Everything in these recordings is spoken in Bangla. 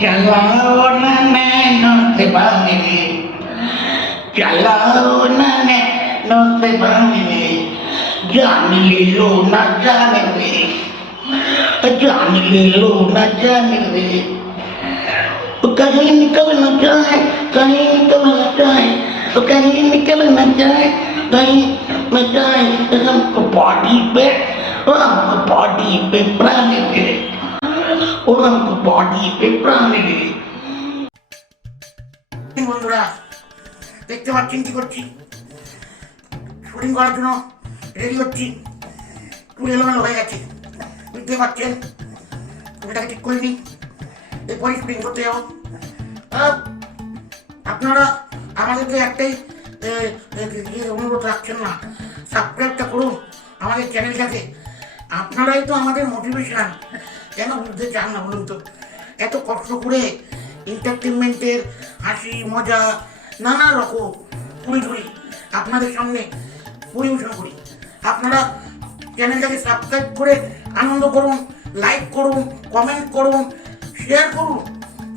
चलाओ ना नैनों से बांधे, चलाओ ना नैनों से बांधे, जान ले लो ना जाने दे, जान ले लो ना जाने दे। कहीं निकल न जाए, कहीं निकल न जाए, कहीं निकल न जाए, कहीं न जाए। हमको बॉडी पे प्राण दे, हमको बॉडी पे प्राण दे। বন্ধুরা দেখতে পাচ্ছেন কি করছি, শুটিং করার জন্য রেডি হচ্ছি। পুরো এলোমেলো হয়ে গেছে, বুঝতে পারছেন। এটাকে ঠিক করে নিই, এরপরে শুটিং করতে যাবো। আপনারা আমাদেরকে একটাই অনুরোধ রাখছেন না, সাবস্ক্রাইবটা করুন আমাদের চ্যানেলটাকে। আপনারাই তো আমাদের মোটিভেশন। কেন বুঝতে চান না বলুন তো? এত কষ্ট করে এন্টারটেনমেন্টের হাসি মজা নানা রকম পুরি আপনাদের সামনে পরিবেশন করি। আপনারা চ্যানেলটাকে সাবস্ক্রাইব করে আনন্দ করুন, লাইক করুন, কমেন্ট করুন, শেয়ার করুন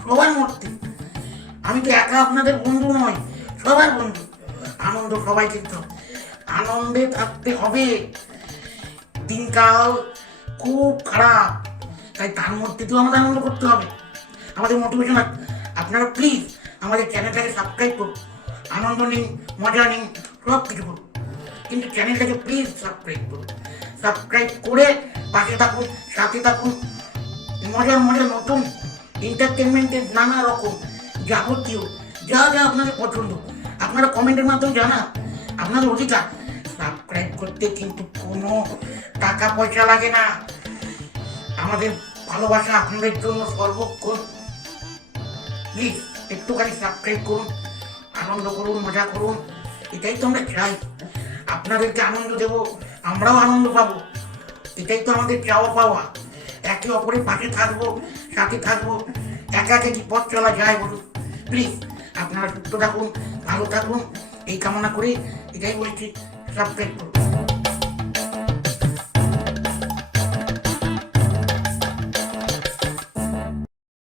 সবার মধ্যে। আমি তো একা আপনাদের বন্ধু নয়, সবার বন্ধু। আনন্দ সবাই কিন্তু আনন্দে থাকতে হবে। দিনকাল খুব খারাপ, তাই তার মধ্যে তো আমাদের আনন্দ করতে হবে, আমাদের মোটিভেশন। আপনারা প্লিজ আমাদের চ্যানেলটাকে সাবস্ক্রাইব করুন, আনন্দ নিন, মজা নিন, সব কিছু করুন। কিন্তু চ্যানেলটাকে প্লিজ সাবস্ক্রাইব করুন। সাবস্ক্রাইব করে পাশে থাকুন, সাথে থাকুন। মজার নতুন এন্টারটেনমেন্টের নানা রকম যাবতীয় যা যা আপনাদের পছন্দ আপনারা কমেন্টের মাধ্যমে জানান। আপনাদের অধিকার। সাবস্ক্রাইব করতে কিন্তু কোনো টাকা পয়সা লাগে না। আমাদের ভালোবাসা আপনাদের জন্য সর্বক্ষণ। প্লিজ একটুখানি সাবস্ক্রাইব করুন, আনন্দ করুন, মজা করুন। এটাই তো আমরা চাই, আপনাদেরকে আনন্দ দেব, আমরাও আনন্দ পাবো। এটাই তো আমাদের চাওয়া পাওয়া। একে অপরের পাশে থাকবো, সাথে থাকবো। একা কি পথ চলা যায় বলুন? প্লিজ আপনারা সুস্থ থাকুন, ভালো থাকুন, এই কামনা করে এটাই বলছি, সাবস্ক্রাইব করুন।